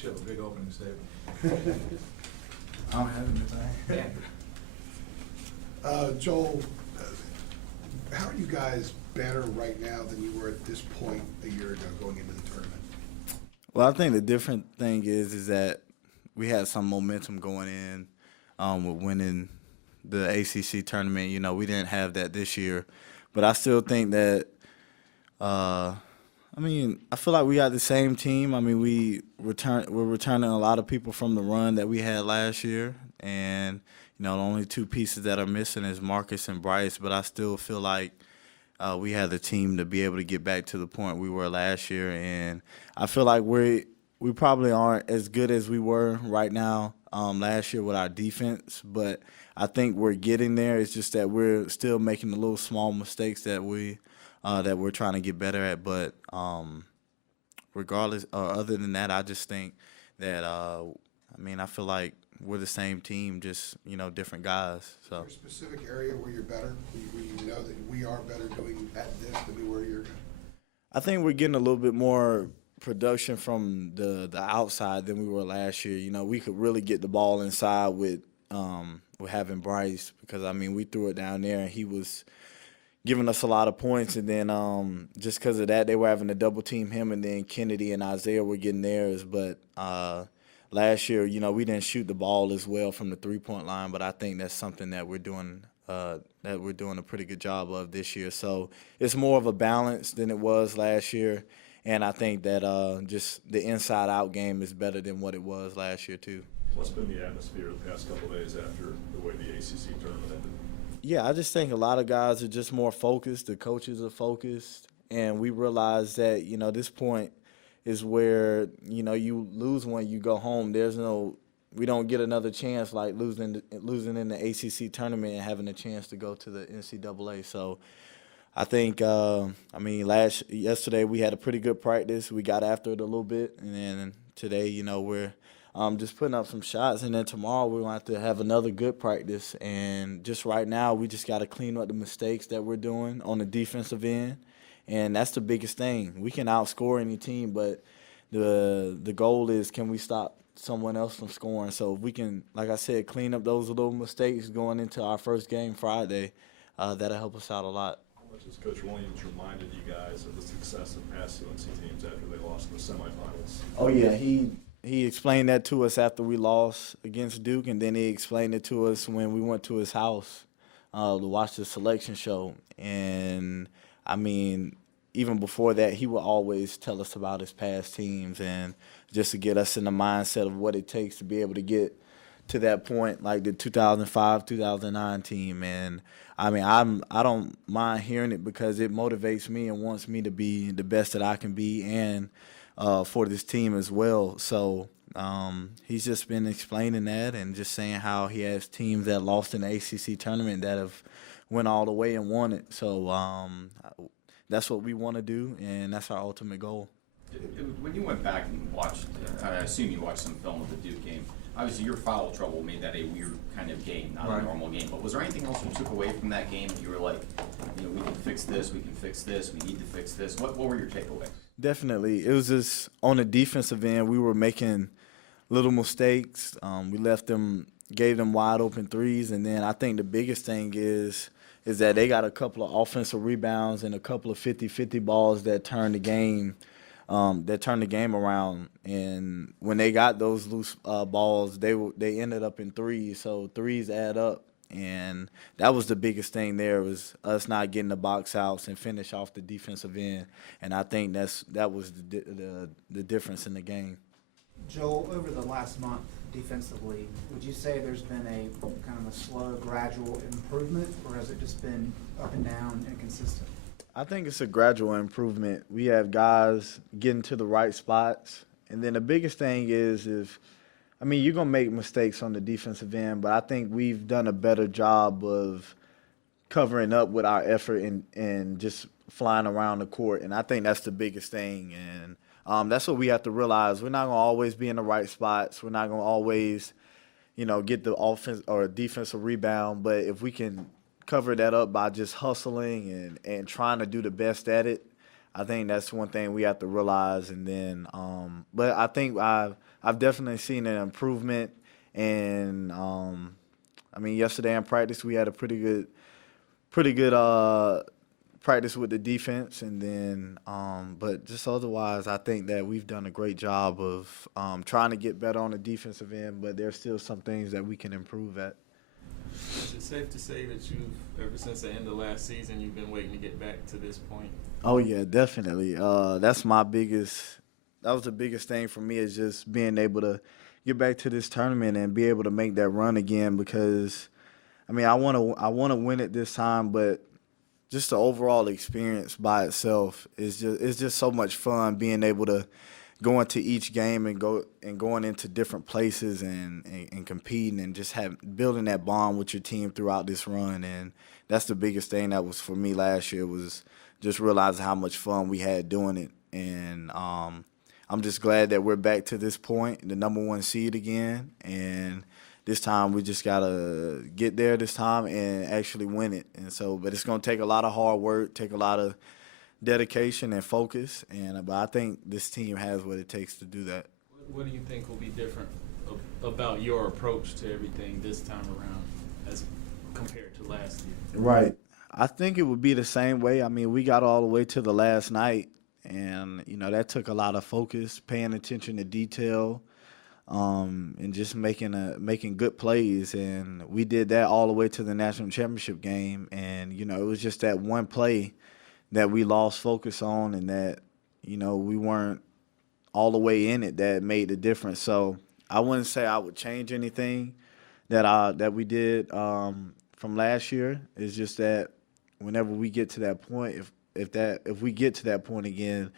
She'll have a big opening statement. I don't have anything. Joel, how are you guys better right now than you were at this point a year ago going into the tournament? Well, I think the different thing is that we had some momentum going in with winning the ACC tournament. You know, we didn't have that this year, but I still think that. I feel like we got the same team. I mean, we're returning a lot of people from the run that we had last year, and you know, the only two pieces that are missing is Marcus and Bryce. But I still feel like we had the team to be able to get back to the point we were last year, and I feel like we probably aren't as good as we were right now last year with our defense, but I think we're getting there. It's just that we're still making the little small mistakes that we're trying to get better at. But regardless, other than that, I just think that I feel like we're the same team, just different guys. So. Is there a specific area where you're better, where you know that we are better doing at this than we were a year ago? I think we're getting a little bit more production from the outside than we were last year. You know, we could really get the ball inside with having Bryce, because we threw it down there and he was giving us a lot of points, and then just because of that, they were having to double team him, and then Kennedy and Isaiah were getting theirs. But last year, we didn't shoot the ball as well from the 3-point line, but I think that's something that we're doing a pretty good job of this year. So it's more of a balance than it was last year, and I think that just the inside-out game is better than what it was last year too. What's been the atmosphere the past couple of days after the way the ACC tournament ended? Yeah, I just think a lot of guys are just more focused. The coaches are focused, and we realize that this point is where you lose one, you go home. We don't get another chance like losing in the ACC tournament and having a chance to go to the NCAA. So I think yesterday we had a pretty good practice. We got after it a little bit, and then today we're just putting up some shots, and then tomorrow we're going to have another good practice. And just right now, we just got to clean up the mistakes that we're doing on the defensive end, and that's the biggest thing. We can outscore any team, but the goal is, can we stop someone else from scoring? So if we can, like I said, clean up those little mistakes going into our first game Friday, that'll help us out a lot. How much has Coach Williams reminded you guys of the success of past UNC teams after they lost in the semifinals? Oh, yeah, He explained that to us after we lost against Duke, and then he explained it to us when we went to his house to watch the selection show. And, even before that, he would always tell us about his past teams, and just to get us in the mindset of what it takes to be able to get to that point, like the 2005, 2009 team. And, I don't mind hearing it because it motivates me and wants me to be the best that I can be, and for this team as well. So he's just been explaining that and just saying how he has teams that lost in the ACC tournament that have went all the way and won it. So that's what we want to do, and that's our ultimate goal. When you went back and watched, I assume you watched some film of the Duke game, obviously your foul trouble made that a weird kind of game, not a normal game. But was there anything else you took away from that game that you were like, we can fix this, we can fix this, we need to fix this? What were your takeaways? Definitely. It was just on the defensive end, we were making little mistakes. We gave them wide open threes, and then I think the biggest thing is that they got a couple of offensive rebounds and a couple of 50-50 balls that turned the game around. And when they got those loose balls, they ended up in threes. So threes add up. And that was the biggest thing there, was us not getting the box outs and finish off the defensive end. And I think that was the difference in the game. Joel, over the last month defensively, would you say there's been a kind of a slow, gradual improvement, or has it just been up and down and consistent? I think it's a gradual improvement. We have guys getting to the right spots. And then the biggest thing is you're going to make mistakes on the defensive end, but I think we've done a better job of covering up with our effort and just flying around the court. And I think that's the biggest thing. And that's what we have to realize. We're not going to always be in the right spots. We're not going to always, get the offense or defensive rebound. But if we can cover that up by just hustling and trying to do the best at it, I think that's one thing we have to realize. And then, but I think I've definitely seen an improvement. And I mean, yesterday in practice we had a pretty good practice with the defense, and then but just otherwise, I think that we've done a great job of trying to get better on the defensive end. But there's still some things that we can improve at. Is it safe to say that you've, ever since the end of last season, you've been waiting to get back to this point? Oh yeah, definitely. That was the biggest thing for me, is just being able to get back to this tournament and be able to make that run again, because I mean, I want to win it this time, but just the overall experience by itself is just so much fun, being able to go into each game and going into different places and competing and just building that bond with your team throughout this run. And that's the biggest thing that was for me last year, was just realizing how much fun we had doing it. And I'm just glad that we're back to this point, the number 1 seed again. And this time we just gotta get there this time and actually win it. And so, but it's gonna take a lot of hard work, take a lot of dedication and focus. But I think this team has what it takes to do that. What do you think will be different about your approach to everything this time around as compared to last year? Right. I think it would be the same way. I mean, we got all the way to the last night, and that took a lot of focus, paying attention to detail, and just making good plays. And we did that all the way to the national championship game. And it was just that one play that we lost focus on, and that we weren't all the way in it, that made the difference. So I wouldn't say I would change anything that we did from last year. It's just that whenever we get to that point, if we get to that point again,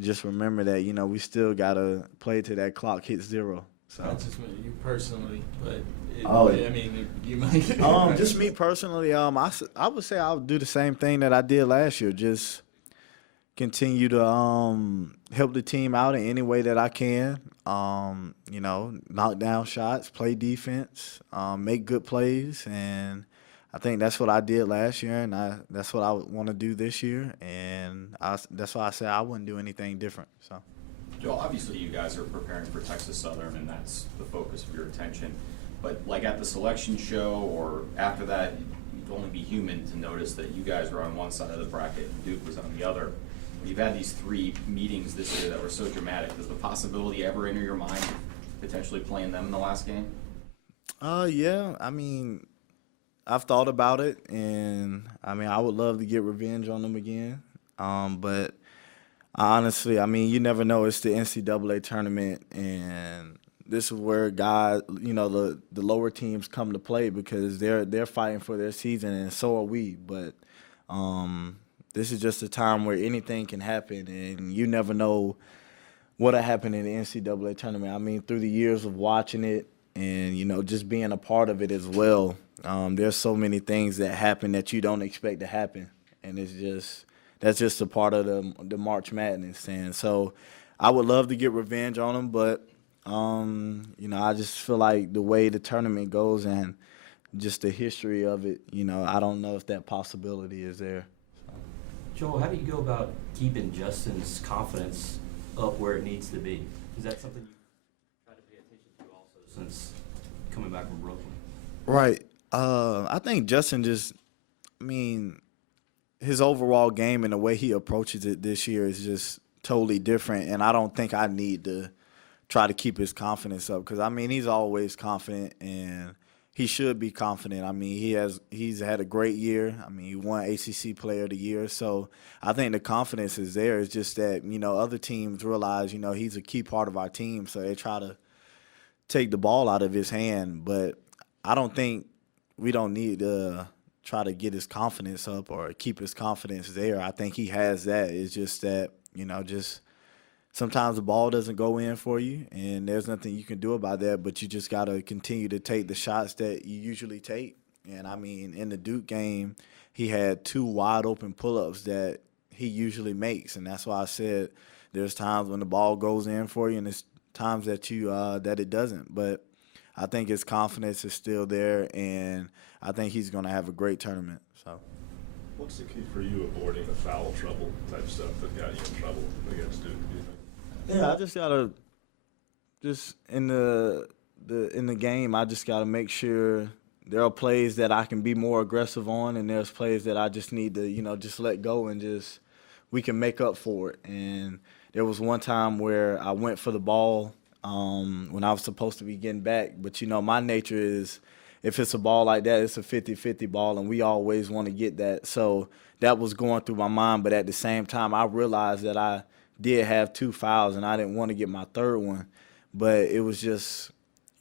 just remember that we still gotta play till that clock hits 0. So Not just you personally, but I mean, you might. just me personally, I would say I would do the same thing that I did last year. Just continue to help the team out in any way that I can. Knock down shots, play defense, make good plays, and I think that's what I did last year, and that's what I want to do this year. And that's why I said I wouldn't do anything different. So. Joel, obviously you guys are preparing for Texas Southern, and that's the focus of your attention. But like at the selection show or after that, you'd only be human to notice that you guys were on one side of the bracket and Duke was on the other. You've had these 3 meetings this year that were so dramatic. Does the possibility ever enter your mind of potentially playing them in the last game? Yeah. I mean, I've thought about it, and I mean, I would love to get revenge on them again. But honestly, I mean, you never know. It's the NCAA tournament, and this is where guys, the lower teams come to play, because they're fighting for their season, and so are we. But this is just a time where anything can happen, and you never know what'll happen in the NCAA tournament. I mean, through the years of watching it and just being a part of it as well, there's so many things that happen that you don't expect to happen, and that's just a part of the March Madness. And so I would love to get revenge on them, but I just feel like the way the tournament goes and just the history of it, I don't know if that possibility is there. Joel, how do you go about keeping Justin's confidence up where it needs to be? Is that something you try to pay attention to also since coming back from Brooklyn? Right. I think Justin his overall game and the way he approaches it this year is just totally different, and I don't think I need to try to keep his confidence up, because, he's always confident, and he should be confident. He's had a great year. He won ACC Player of the Year, so I think the confidence is there. It's just that, other teams realize, he's a key part of our team, so they try to take the ball out of his hand. But I don't think we don't need to try to get his confidence up or keep his confidence there. I think he has that. It's just that, just sometimes the ball doesn't go in for you, and there's nothing you can do about that, but you just got to continue to take the shots that you usually take. And, in the Duke game, he had 2 wide-open pull-ups that he usually makes, and that's why I said there's times when the ball goes in for you and there's times that that it doesn't. But I think his confidence is still there, and I think he's going to have a great tournament. So, What's the key for you avoiding the foul trouble type stuff that got you in trouble against Duke, do you think? yeah, I just got to just in the game, I just got to make sure there are plays that I can be more aggressive on, and there's plays that I just need to, just let go and just we can make up for it. And there was one time where I went for the ball when I was supposed to be getting back, but my nature is if it's a ball like that, it's a 50-50 ball, and we always want to get that. So that was going through my mind, but at the same time, I realized that I did have 2 fouls, and I didn't want to get my third one. But it was just,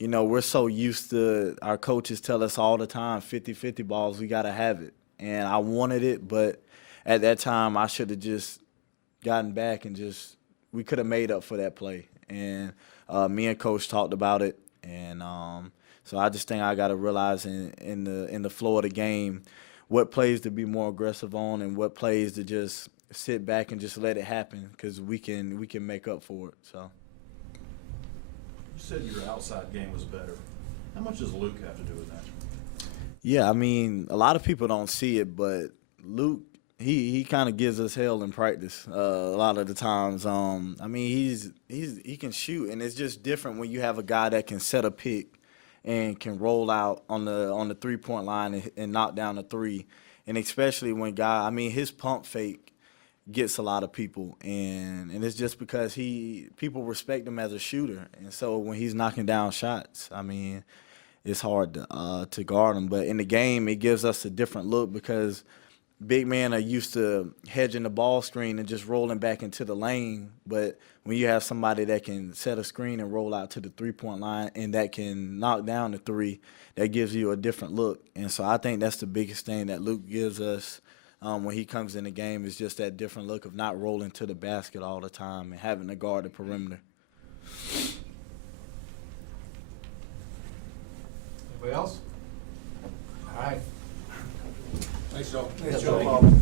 we're so used to our coaches tell us all the time, 50-50 balls, we got to have it. And I wanted it, but at that time, I should have just gotten back and we could have made up for that play. And me and Coach talked about it, and so I just think I got to realize in the flow of the game what plays to be more aggressive on and what plays to just sit back and just let it happen, because we can make up for it. So. You said your outside game was better. How much does Luke have to do with that? Yeah, I mean, a lot of people don't see it, but Luke, he kind of gives us hell in practice a lot of the times. I mean, he can shoot, and it's just different when you have a guy that can set a pick and can roll out on the 3-point line and knock down a three, and especially when his pump fake gets a lot of people, and it's just because people respect him as a shooter, and so when he's knocking down shots, I mean, it's hard to guard him. But in the game, it gives us a different look because big men are used to hedging the ball screen and just rolling back into the lane. But when you have somebody that can set a screen and roll out to the 3-point line and that can knock down the three, that gives you a different look. And so I think that's the biggest thing that Luke gives us when he comes in the game, is just that different look of not rolling to the basket all the time and having to guard the perimeter. Anybody else? All right. Thanks, Joe. Thanks, Joe.